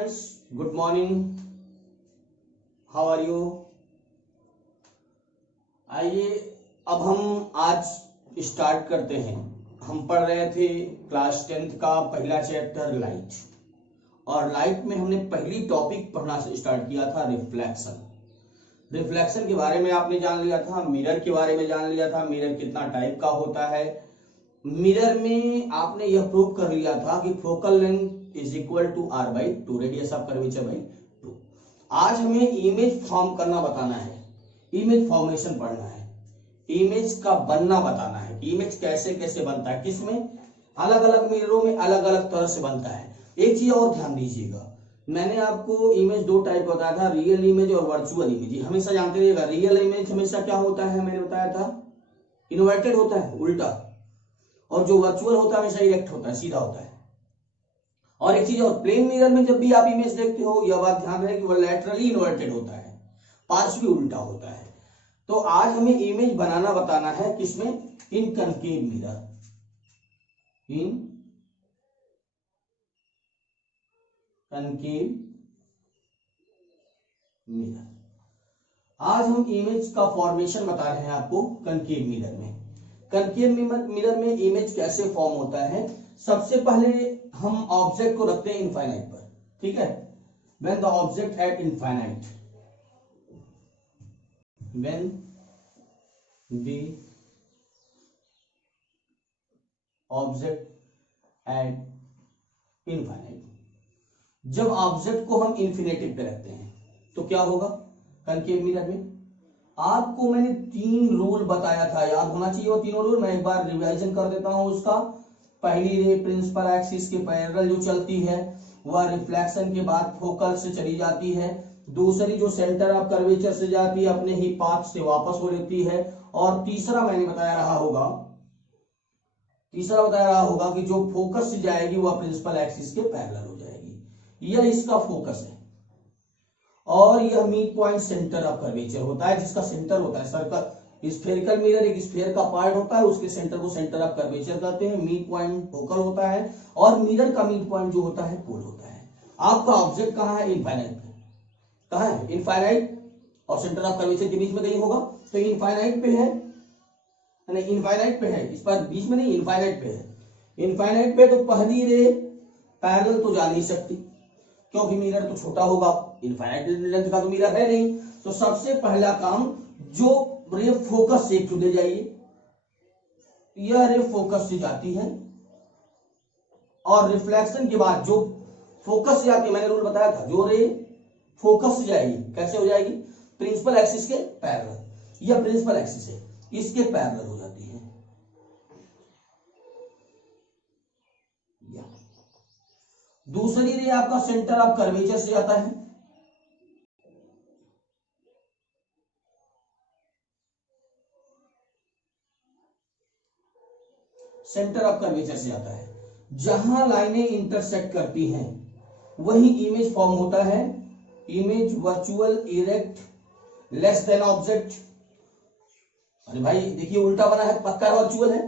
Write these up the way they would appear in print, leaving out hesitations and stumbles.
Students, good morning. How are you? आइए अब हम आज स्टार्ट करते हैं। हम पढ़ रहे थे क्लास 10th का पहला चैप्टर लाइट, और लाइट में हमने पहली टॉपिक पढ़ना से स्टार्ट किया था रिफ्लेक्शन। रिफ्लेक्शन के बारे में आपने जान लिया था, मिरर के बारे में जान लिया था, मिरर कितना टाइप का होता है। मिरर में आपने यह प्रूव कर लिया था कि focal length is equal to R by two, radius of curvature by two. आज हमें इमेज फॉर्म करना बताना है, इमेज फॉर्मेशन पढ़ना है, इमेज का बनना बताना है। इमेज कैसे कैसे बनता है, किसमें, अलग अलग मिररों में अलग अलग तरह से बनता है। एक चीज और ध्यान दीजिएगा, मैंने आपको इमेज दो टाइप बताया था, रियल इमेज और वर्चुअल इमेज। हमेशा जानते रहिएगा, रियल इमेज हमेशा क्या होता है, मैंने बताया था इन्वर्टेड होता है, उल्टा, और जो वर्चुअल होता है हमेशा इरेक्ट होता है, सीधा होता है। और एक चीज और, प्लेन मिरर में जब भी आप इमेज देखते हो यह बात ध्यान रहे कि वह लैटरली इन्वर्टेड होता है, पार्श्वी उल्टा होता है। तो आज हमें इमेज बनाना बताना है किसमें, इन कनकेव मिरर, इन कनकेव मिरर। आज हम इमेज का फॉर्मेशन बता रहे हैं आपको कनकेव मिरर में। कनकेव मिरर में इमेज कैसे फॉर्म होता है। सबसे पहले हम ऑब्जेक्ट को रखते हैं इनफाइनाइट पर, ठीक है। When the object at infinite, when the object at infinite, जब ऑब्जेक्ट को हम इंफिनिटी पे रखते हैं तो क्या होगा कनकेव मिरर में। आपको मैंने 3 रूल बताया था, याद होना चाहिए वो तीनों रूल। मैं एक बार रिवाइजन कर देता हूं उसका। पहली रे प्रिंसिपल एक्सिस के पैरेलल जो चलती है वह रिफ्लेक्शन के बाद फोकल से चली जाती है। दूसरी जो सेंटर ऑफ कर्वेचर से जाती है अपने ही पाथ से वापस हो लेती है। और तीसरा मैंने बताया रहा होगा कि जो फोकस से जाएगी वह प्रिंसिपल एक्सिस के पैरेलल हो जाएगी। यह इसका फोकस है। और यह mid point centre of curvature होता है, जिसका सेंटर होता है सर्कल। स्फेरिकल मिरर एक स्फेयर का पार्ट होता है, उसके सेंटर को सेंटर ऑफ कर्वेचर कहते हैं। मिड पॉइंट फोकल होता है, और मिरर का मिड पॉइंट जो होता है पोल होता है। आपका ऑब्जेक्ट कहाँ है, इनफाइनाइट पे। कहाँ है, इनफाइनाइट और सेंटर ऑफ कर्वेचर के बीच में कहीं होगा। तो इनफाइनाइट पे है, इनफाइनाइट पे है, इस पर बीच में नहीं, इनफाइनाइट पे है। इनफाइनाइट पे तो पहली रे पैरेलल तो जा नहीं सकती, क्योंकि मिरर तो छोटा होगा, इनफाइनाइट लेंथ का तो मिरर है नहीं। तो सबसे पहला काम, जो रे फोकस से चुने जाइए, यह रे फोकस से जाती है, और रिफ्लेक्शन के बाद जो फोकस से आती है, मैंने रूल बताया था, जो रे फोकस से जाएगी कैसे हो जाएगी, प्रिंसिपल एक्सिस के पैरेलल। यह प्रिंसिपल एक्सिस है, इसके पैरेलल हो जाती है। दूसरी रे आपका सेंटर ऑफ कर्वेचर से आता है, सेंटर ऑफ कर्वेचर से आता है। जहां लाइनें इंटरसेक्ट करती हैं वही इमेज फॉर्म होता है। Image virtual erect less than object. अरे भाई देखिए उल्टा बना है, पक्का वर्चुअल है।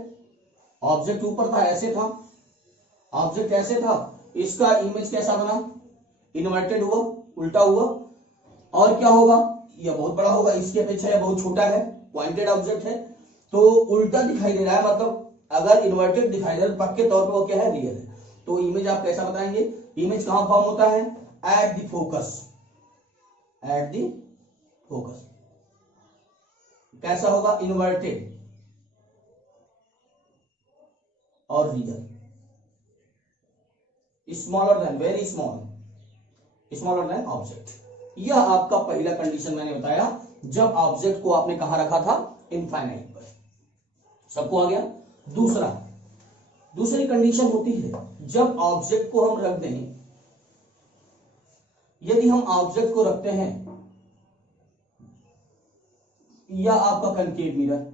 ऑब्जेक्ट ऊपर था, ऐसे था, ऑब्जेक्ट ऐसे था, इसका इमेज कैसा बना, इन्वर्टेड हुआ, उल्टा हुआ। और क्या होगा, यह बहुत बड़ा होगा, इसके अपेक्षा यह बहुत छोटा है, पॉइंटेड ऑब्जेक्ट है, तो उल्टा दिखाई दे रहा है। मतलब अगर इन्वर्टेड दिखाई दे रहा है पक्के तौर पर वो क्या है, रियल है। तो इमेज आप कैसा बताएंगे, इमेज कहां फॉर्म होता है, at the focus, at the focus. कैसा होगा, इन्वर्टेड और real, smaller than, very small, smaller than object. यह आपका पहला कंडीशन मैंने बताया, जब ऑब्जेक्ट को आपने कहां रखा था, इनफाइनाइट पर। सबको आ गया। दूसरी कंडीशन होती है जब ऑब्जेक्ट को हम रख दें, यदि हम ऑब्जेक्ट को रखते हैं, यह आपका concave mirror,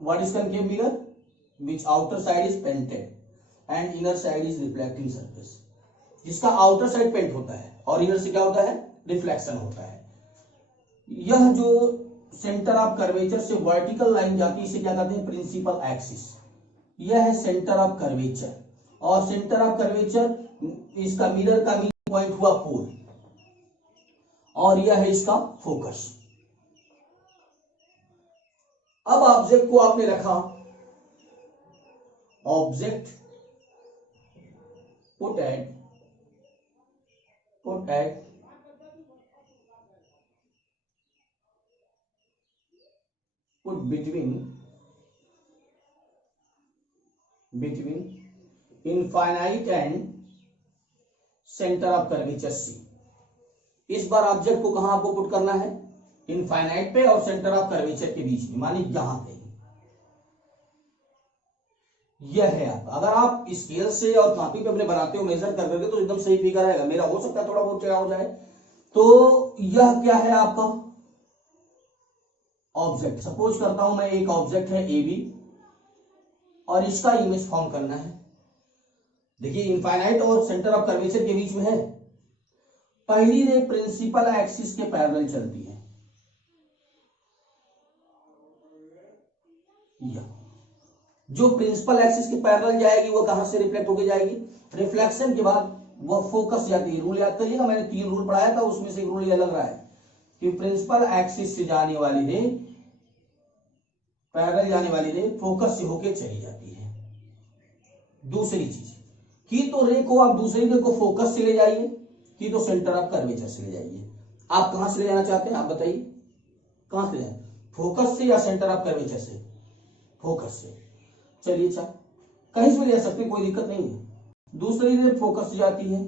what is concave mirror, which outer side is painted and inner side is reflecting surface. जिसका आउटर साइड पेंट होता है और इनर से क्या होता है, रिफ्लेक्शन होता है। यह जो सेंटर ऑफ कर्वेचर से वर्टिकल लाइन जाती है इसे क्या कहते हैं, प्रिंसिपल एक्सिस। यह है सेंटर ऑफ कर्वेचर, और सेंटर ऑफ कर्वेचर इसका मिरर का पॉइंट हुआ पोल, और यह है इसका फोकस। अब ऑब्जेक्ट को आपने रखा, object put at put between infinite and center of curvature C। इस बार ऑब्जेक्ट को कहां आपको पुट करना है? इनफाइनाइट पे और सेंटर ऑफ कर्वेचर के बीच में, मानी यहां पे। यह है आपका। अगर आप स्केल से और कॉपी पे अपने बनाते हो मेजर कर करके तो एकदम सही फिगर आएगा। मेरा हो सकता है थोड़ा बहुत क्या हो जाए। तो यह क्या है आपका ऑब्जेक्ट। सपोज करता हूं मैं, एक ऑब्जेक्ट है ए बी और इसका इमेज फॉर्म करना है। देखिए इनफाइनाइट और सेंटर ऑफ कर्वेचर के बीच में है। पहली रे प्रिंसिपल एक्सिस के पैरेलल चलती है, जो प्रिंसिपल एक्सिस के पैरेलल जाएगी वो कहां से रिफ्लेक्ट होकर जाएगी? रिफ्लेक्शन के बाद वह फोकस जाती है। रूल याद करिएगा, मैंने 3 रूल पढ़ाया था, उसमें से एक रूल यह लग रहा है कि प्रिंसिपल एक्सिस से जाने वाली रे, पैरेलल जाने वाली रे फोकस से होके चली जाती है। दूसरी चीज कि तो रे को आप दूसरी रे को फोकस से ले जाइए, कि तो सेंटर ऑफ कर्वेचर से ले जाइए। आप कहां से ले जाना चाहते हैं? आप बताइए कहां से ले जाए, फोकस से या सेंटर ऑफ कर्वेचर से? फोकस से। चलिए अच्छा, कहीं से ले जा सकते, कोई दिक्कत नहीं है। दूसरी रे फोकस से जाती है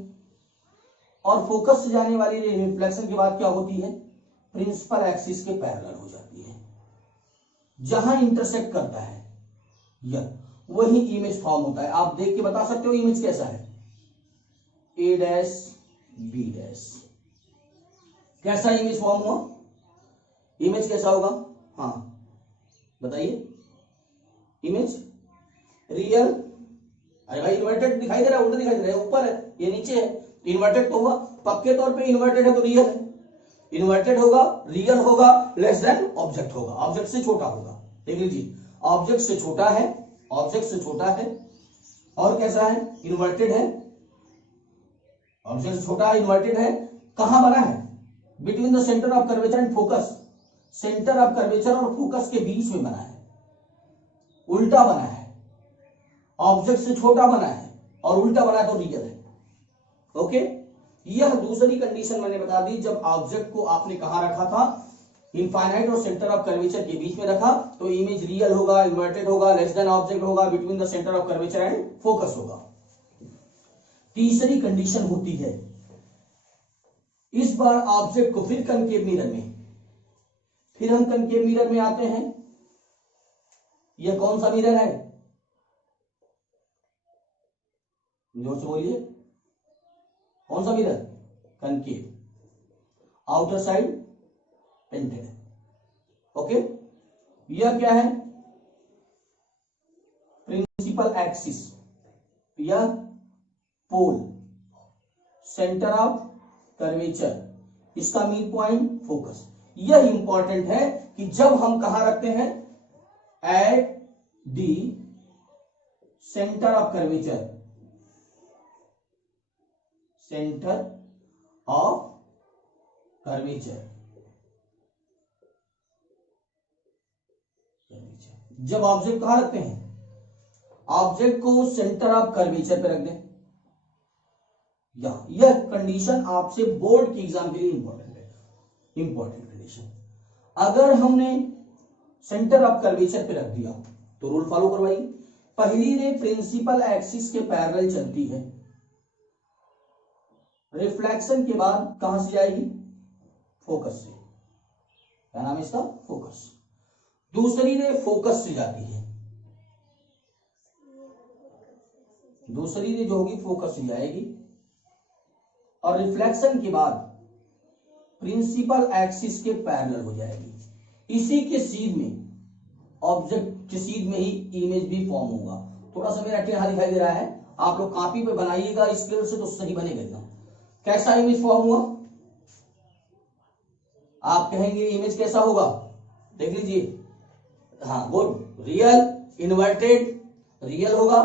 और फोकस से जाने वाली रे रिफ्लेक्शन के बाद क्या होती है? प्रिंसिपल एक्सिस के पैरेलल हो जाती है। जहां इंटरसेक्ट करता है यह, वही इमेज फॉर्म होता है। आप देख के बता सकते हो इमेज कैसा है? ए डैश बी डैश, कैसा इमेज फॉर्म हुआ? इमेज कैसा होगा? हाँ बताइए। इमेज रियल, अरे भाई इन्वर्टेड दिखाई दे रहा है, उल्टा दिखाई दे रहा है, ऊपर है ये नीचे है, इन्वर्टेड तो हुआ पक्के तौर पे। इन्वर्टेड है तो रियल है, इन्वर्टेड होगा रियल होगा, लेस देन ऑब्जेक्ट होगा, ऑब्जेक्ट से छोटा होगा। देख लीजिए ऑब्जेक्ट से छोटा है, ऑब्जेक्ट से छोटा है, और कैसा है? इन्वर्टेड है। ऑब्जेक्ट से छोटा इन्वर्टेड है। कहां बना है? Between the centre of curvature and focus. Centre of curvature और फोकस के बीच में बना है, उल्टा बना है। ऑब्जेक्ट से छोटा बना है और उल्टा बना तो रियल है। ओके, यह दूसरी कंडीशन मैंने बता दी। जब ऑब्जेक्ट को आपने कहां रखा था? इनफाइनाइट और सेंटर ऑफ कर्वेचर के बीच में रखा, तो इमेज रियल होगा, इन्वर्टेड होगा, लेस देन ऑब्जेक्ट होगा, between the centre of curvature and focus होगा। तीसरी कंडीशन होती है, इस बार ऑब्जेक्ट को फिर कनकेव मिरर में, फिर हम कनकेव मिरर में आते हैं। यह कौन सा मिरर है? जोर से बोलिए, कौन सा mirror? Concave, outer side painted. Okay, यह क्या है? प्रिंसिपल एक्सिस, यह पोल, सेंटर ऑफ कर्वेचर, इसका मिड पॉइंट फोकस। यह इंपॉर्टेंट है कि जब हम कहां रखते हैं? At the centre of curvature, centre of curvature. जब ऑब्जेक्ट कहां रखते हैं? ऑब्जेक्ट को सेंटर ऑफ कर्वेचर पे रख दें। यह कंडीशन आपसे बोर्ड के एग्जाम के लिए इंपॉर्टेंट है, इंपॉर्टेंट कंडीशन। अगर हमने सेंटर ऑफ कर्वेचर पे रख दिया तो रूल फॉलो करवाइए। पहली रे प्रिंसिपल एक्सिस के पैरेलल चलती है, रिफ्लेक्शन के बाद कहां से जाएगी? फोकस से। क्या नाम है इसका? फोकस। दूसरी रे फोकस से जाती है, दूसरी रे जो होगी फोकस से जाएगी, और रिफ्लेक्शन के बाद प्रिंसिपल एक्सिस के पैरेलल हो जाएगी। इसी के सीध में, ऑब्जेक्ट के सीध में ही इमेज भी फॉर्म होगा। थोड़ा सा मेरा टेढ़ा दिखाई दे रहा है, आप लोग कॉपी पे बनाइएगा स्केल से तो सही बनेगा एकदम। कैसा इमेज फॉर्म हुआ? आप कहेंगे इमेज कैसा होगा? देख लीजिए, हाँ गुड, रियल, इन्वर्टेड, रियल होगा,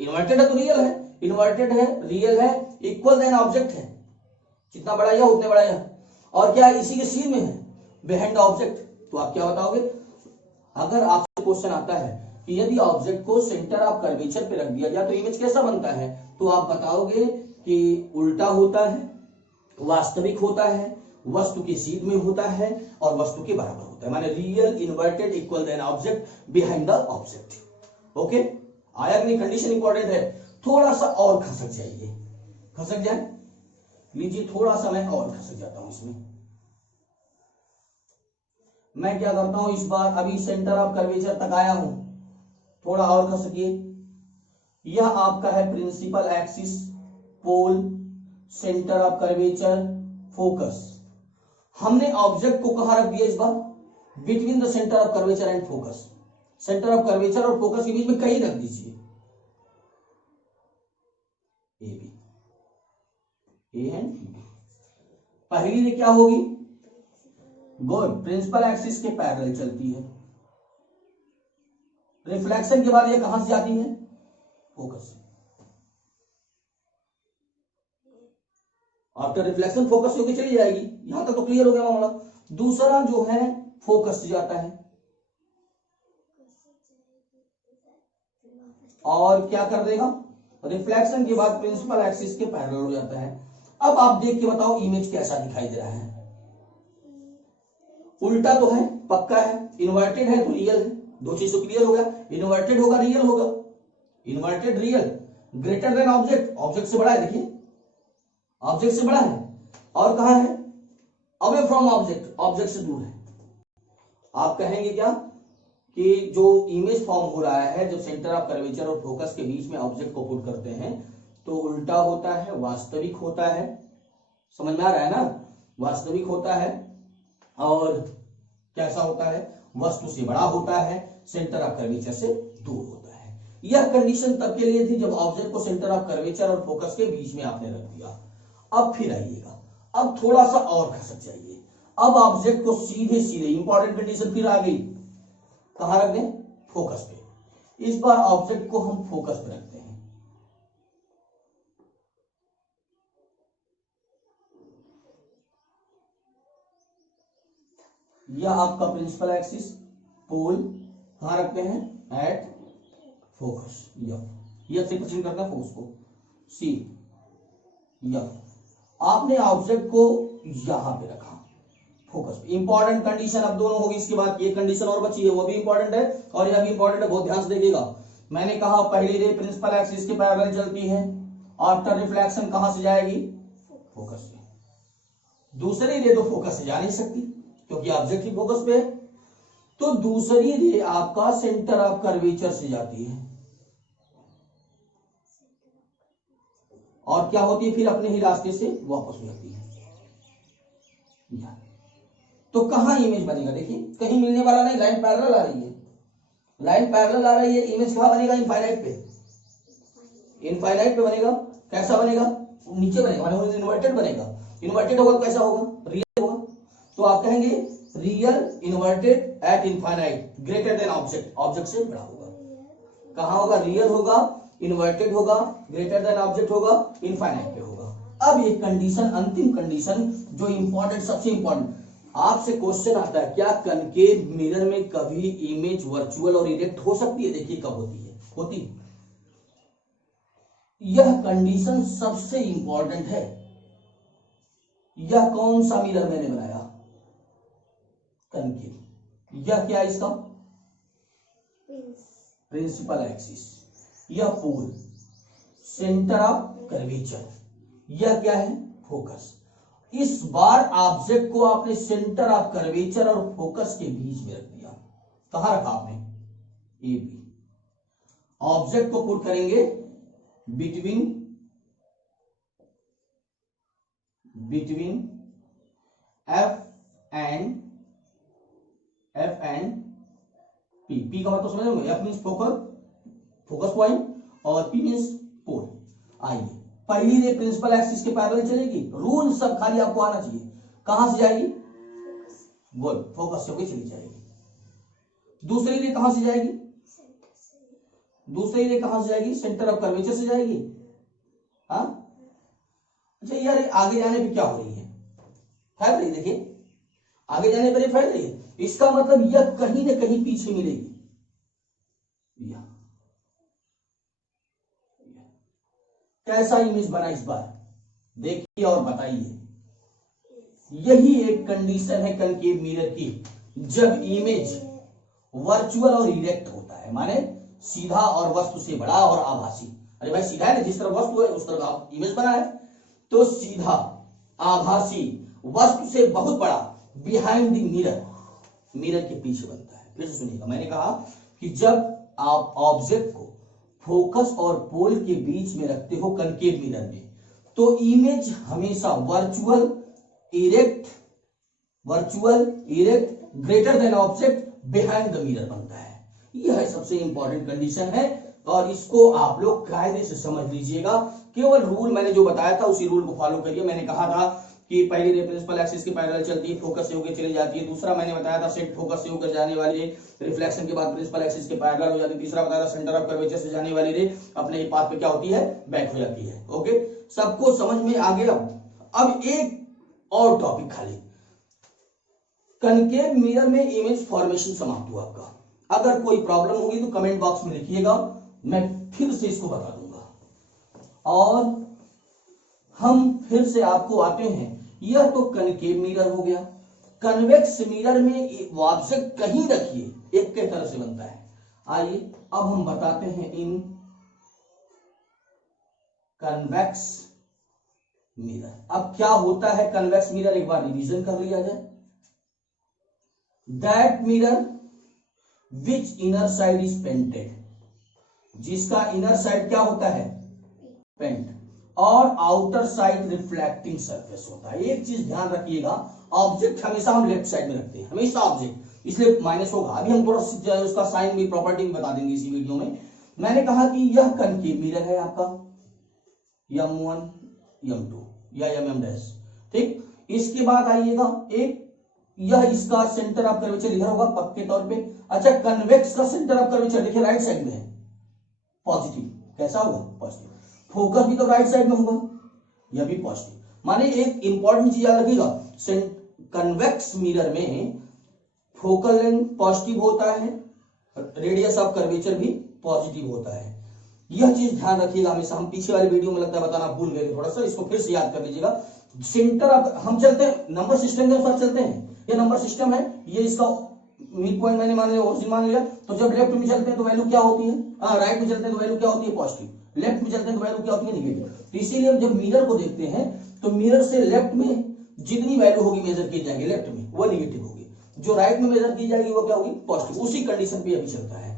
इन्वर्टेड है तो रियल है, इन्वर्टेड है, रियल है, इक्वल देन ऑब्जेक्ट है, जितना बड़ा यह उतने बड़ा यह, और क्या इसी के सीध में है बिहाइंड द ऑब्जेक्ट। तो आप क्या बताओगे, अगर आपसे क्वेश्चन आता है कि यदि ऑब्जेक्ट को सेंटर ऑफ कर्वेचर पे रख दिया जाए तो इमेज कैसा बनता है, तो आप बताओगे कि उल्टा होता है, वास्तविक होता है, वस्तु के सीध में होता है और वस्तु के बराबर होता है, माने real inverted equal than object behind the object. Okay, आया कि नहीं, कंडीशन इंपॉर्टेंट है। थोड़ा सा और खसक जाइए, खसक जाए, लीजिए थोड़ा सा मैं और खसक जाता हूं इसमें। मैं क्या करता हूं इस बार, अभी सेंटर ऑफ कर्वेचर तक आया हूं, थोड़ा और खसकिए। यह आपका है principal axis, pole, centre of curvature, focus. हमने ऑब्जेक्ट को कहां रख दिया इस बार, between the centre of curvature and focus. Centre of curvature और फोकस के बीच में कहीं रख दीजिए, A B, A and B. पहली रे क्या होगी, गुड, प्रिंसिपल एक्सिस के पैरेलल चलती है। रिफ्लेक्शन के बाद ये कहां से आती है, फोकस से। आफ्टर रिफ्लेक्शन फोकस से होकर चली जाएगी, यहां तक तो क्लियर हो गया मामला। दूसरा जो है फोकस से जाता है और क्या कर देगा, रिफ्लेक्शन के बाद प्रिंसिपल एक्सिस के पैरेलल हो जाता है। अब आप देख के बताओ इमेज कैसा दिखाई दे रहा है। उल्टा तो है, पक्का है, इन्वर्टेड है तो रियल है, दो चीज तो क्लियर हो गया, इन्वर्टेड होगा रियल होगा, inverted real, greater than object, object से बड़ा है, देखिए ऑब्जेक्ट से बड़ा है, और कहां है, अवे फ्रॉम ऑब्जेक्ट, ऑब्जेक्ट से दूर है। आप कहेंगे क्या कि जो इमेज फॉर्म हो रहा है जब सेंटर ऑफ कर्वेचर और फोकस के बीच में ऑब्जेक्ट को पुट करते हैं तो उल्टा होता है, वास्तविक होता है, समझ में आ रहा है ना, वास्तविक होता है, और कैसा होता है, वस्तु से बड़ा होता है, सेंटर ऑफ कर्वेचर से दूर होता है। यह कंडीशन तब के लिए थी जब ऑब्जेक्ट को सेंटर ऑफ कर्वेचर और फोकस के बीच में आपने रख दिया। अब फिर आइएगा, अब थोड़ा सा और खसक जाइए, अब ऑब्जेक्ट को सीधे सीधे, इंपॉर्टेंट कंडीशन फिर आ गई, कहां रख दें, फोकस पे। इस बार ऑब्जेक्ट को हम फोकस पे रखते हैं, यह आपका प्रिंसिपल एक्सिस, पोल कहां रखते हैं, एट फोकस, यह से क्वेश्चन करते हैं फोकस को, सी यह आपने ऑब्जेक्ट को यहां पे रखा फोकस पे। इंपॉर्टेंट कंडीशन अब दोनों होगी, इसके बाद ये कंडीशन और बची है, वो भी इंपॉर्टेंट है और यह भी इंपॉर्टेंट है, बहुत ध्यान से देखिएगा। मैंने कहा पहली रे प्रिंसिपल एक्सिस के पैरेलल चलती है, आफ्टर रिफ्लेक्शन कहां से जाएगी, फोकस से। दूसरी रे तो फोकस से जा नहीं सकती क्योंकि ऑब्जेक्ट ही फोकस पे है, तो दूसरी रे आपका सेंटर ऑफ कर्वेचर से जाती है और क्या होती है, फिर अपने ही रास्ते से वापस हो जाती है। तो कहां इमेज बनेगा, देखिए कहीं मिलने वाला नहीं, लाइन पैरेलल आ रही है, लाइन पैरेलल आ रही है, इमेज कहां बनेगा, इनफाइनाइट पे, इनफाइनाइट पे बनेगा। कैसा बनेगा, नीचे बनेगा, माने इन्वर्टेड बनेगा, इन्वर्टेड होगा तो कैसा होगा, रियल होगा। तो आप कहेंगे real inverted eight infinite greater than object, object से बड़ा होगा। कहां होगा, रियल होगा, इन्वर्टेड होगा, ग्रेटर देन ऑब्जेक्ट होगा, इनफाइनाइट पे होगा। अब ये कंडीशन, अंतिम कंडीशन जो इंपॉर्टेंट, सबसे इंपॉर्टेंट, आपसे क्वेश्चन आता है क्या कनकेव मिरर में कभी इमेज वर्चुअल और इरेक्ट हो सकती है, देखिए कब होती है, होती। यह कंडीशन सबसे इंपॉर्टेंट है। यह कौन सा मिरर मैंने बनाया, कनकेव। यह क्या है इसका, प्रिंसिपल एक्सिस, यह पोल, सेंटर ऑफ कर्वेचर, यह क्या है, फोकस। इस बार ऑब्जेक्ट को आपने सेंटर ऑफ कर्वेचर और फोकस के बीच में रख दिया, कहां रखा आपने, ए बी। ऑब्जेक्ट को पुट करेंगे between F and P. P का मतलब समझ रहे, एफ मीन्स फोकस पॉइंट और पी मीन्स पोल। आइए पहली रे प्रिंसिपल एक्सिस के पैरेलल चलेगी, रूल सब खाली आपको आना चाहिए, कहां से जाएगी, गोल, फोकस से होकर चली जाएगी। दूसरी रे कहां से जाएगी, दूसरी रे कहां से जाएगी, सेंटर ऑफ कर्वेचर से जाएगी। हाँ, अच्छा यार आगे जाने पे क्या हो रही है, फैल रही, देखिए आगे जाने पर फैल रही है, इसका मतलब यह कहीं ना कहीं पीछे मिलेगी। कैसा इमेज बना इस बार, देखिए और बताइए। यही एक कंडीशन है कनकेव मिरर की, जब इमेज वर्चुअल और इरेक्ट होता है, माने सीधा और वस्तु से बड़ा और आभासी। अरे भाई सीधा है ना, जिस तरफ वस्तु है उस तरफ इमेज बना है, तो सीधा आभासी वस्तु से बहुत बड़ा बिहाइंड द मिरर, मिरर के पीछे बनता है। फिर से सुनिएगा, मैंने कहा कि जब आप ऑब्जेक्ट को फोकस और पोल के बीच में रखते हो कनकेव मिरर में, तो इमेज हमेशा virtual erect greater than object behind the mirror बनता है। यह सबसे इंपॉर्टेंट कंडीशन है और इसको आप लोग कायदे से समझ लीजिएगा। केवल रूल मैंने जो बताया था उसी रूल को फॉलो करिए। मैंने कहा था कि पहली रे प्रिंसिपल एक्सिस के पैरेलल चलती है, फोकस से होकर चली जाती है। दूसरा मैंने बताया था सेंट फोकस से होकर जाने वाली रे रिफ्लेक्शन के बाद प्रिंसिपल एक्सिस के पैरेलल हो जाती है। तीसरा बताया था सेंटर ऑफ कर्वेचर से जाने वाली रे अपने पाथ पे क्या होती है, बैक हो जाती है। ओके, सबको समझ में आ गया। अब एक और टॉपिक खाली, कनकेव मिरर में इमेज फॉर्मेशन समाप्त हुआ आपका। अगर कोई प्रॉब्लम होगी तो कमेंट बॉक्स में लिखिएगा, मैं फिर से इसको बता दूंगा। और हम फिर से आपको आते हैं, यह तो कनकेव मिरर हो गया। कन्वेक्स मिरर में ऑब्जेक्ट कहीं रखिए एक के तरह से बनता है। आइए अब हम बताते हैं इन कन्वेक्स मिरर। अब क्या होता है कन्वेक्स मिरर, एक बार रिवीजन कर लिया जाए। That mirror which inner side is painted, जिसका इनर साइड क्या होता है, पेंट, और आउटर साइड रिफ्लेक्टिंग सरफेस होता है। एक चीज ध्यान रखिएगा, ऑब्जेक्ट हमेशा हम लेफ्ट साइड में रखते हैं, हमेशा ऑब्जेक्ट, इसलिए माइनस होगा। अभी हम थोड़ा उसका साइन भी, प्रॉपर्टी भी बता देंगे इसी वीडियो में। मैंने कहा कि यह कनकेव मिरर है आपका M1 M2 या MM', ठीक। इसके बाद आइएगा एक, यह इसका सेंटर ऑफ कर्वेचर इधर होगा पक्के तौर पे। अच्छा, कन्वेक्स का सेंटर ऑफ कर्वेचर देखिए राइट साइड में है, पॉजिटिव। कैसा होगा, पॉजिटिव। फोकस भी तो राइट साइड में होगा, यह भी पॉजिटिव। माने एक इंपॉर्टेंट चीज याद रखिएगा, कन्वेक्स मिरर में फोकल लेंथ पॉजिटिव होता है, रेडियस ऑफ कर्वेचर भी पॉजिटिव होता है। यह चीज ध्यान रखिएगा हमेशा। हम पीछे वाले वीडियो में लगता है बताना भूल गए थोड़ा सा, इसको फिर से याद कर लीजिएगा। सेंटर ऑफ, हम चलते हैं नंबर सिस्टम के अनुसार चलते हैं। ये नंबर सिस्टम है, ये इसका मिड पॉइंट मैंने मान लिया, ओरिजिन मान लिया। तो जब लेफ्ट में चलते हैं तो वैल्यू क्या होती है, राइट में चलते हैं तो वैल्यू क्या होती है, पॉजिटिव। लेफ्ट में चलते हैं तो वैल्यू क्या होती है, नेगेटिव। तो इसीलिए हम जब मिरर को देखते हैं तो मिरर से लेफ्ट में जितनी वैल्यू होगी मेजर की जाएगी लेफ्ट में, वो नेगेटिव होगी। जो राइट में मेजर की जाएगी वो क्या होगी, पॉजिटिव। उसी कंडीशन पे अभी चलता है।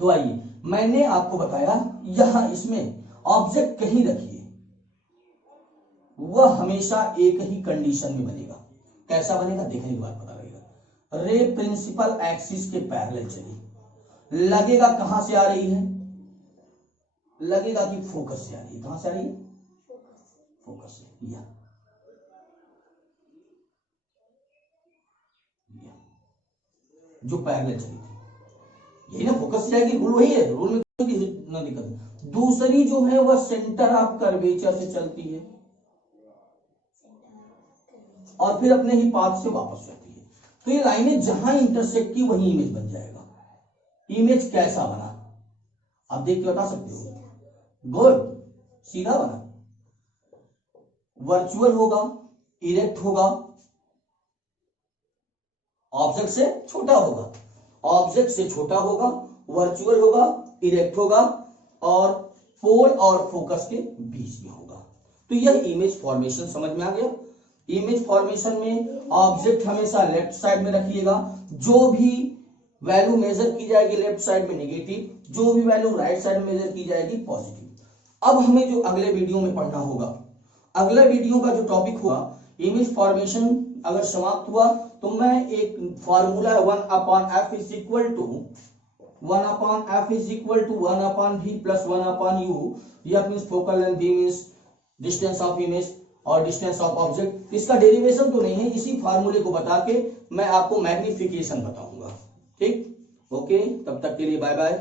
तो आइए, मैंने आपको बताया यहां इसमें ऑब्जेक्ट कहीं रखिए, वह हमेशा एक ही कंडीशन में बनेगा। कैसा बनेगा, देखने के बाद पता लगेगा। रे प्रिंसिपल एक्सिस के पैरेलल चली, लगेगा कहां से आ रही है, लगेगा कि फोकस से आ रही है। कहां से आ रही है, फोकस से। या जो पैरेलल चली थी, यही ना, फोकस से जाएगी, रूल वही है, रूल में कोई ना दिक्कत। दूसरी जो है वह सेंटर ऑफ कर्वेचर से चलती है और फिर अपने ही पाथ से वापस जाती है। तो ये लाइनें जहां इंटरसेक्ट की वहीं इमेज बन जाएगा। इमेज कैसा बना आप देख के बता सकते हो, गुड, सीधा बना, वर्चुअल होगा, इरेक्ट होगा, ऑब्जेक्ट से छोटा होगा, ऑब्जेक्ट से छोटा होगा, वर्चुअल होगा, इरेक्ट होगा, और पोल और फोकस के बीच में होगा। तो यह इमेज फॉर्मेशन समझ में आ गया। इमेज फॉर्मेशन में ऑब्जेक्ट हमेशा लेफ्ट साइड में रखिएगा, जो भी वैल्यू मेजर की जाएगी लेफ्ट साइड में नेगेटिव, जो भी वैल्यू राइट साइड में मेजर की जाएगी पॉजिटिव। अब हमें जो अगले वीडियो में पढ़ना होगा, अगले वीडियो का जो टॉपिक हुआ इमेज फॉर्मेशन अगर समाप्त हुआ तो मैं एक formula 1/f is equal to 1/f is equal to 1/v plus 1/u, यह means focal length, v means distance of image और डिस्टेंस ऑफ ऑब्जेक्ट। इसका डेरिवेशन तो नहीं है, इसी फार्मूले को बता के मैं आपको मैग्निफिकेशन बताऊंगा। ठीक, ओके, तब तक के लिए बाय बाय।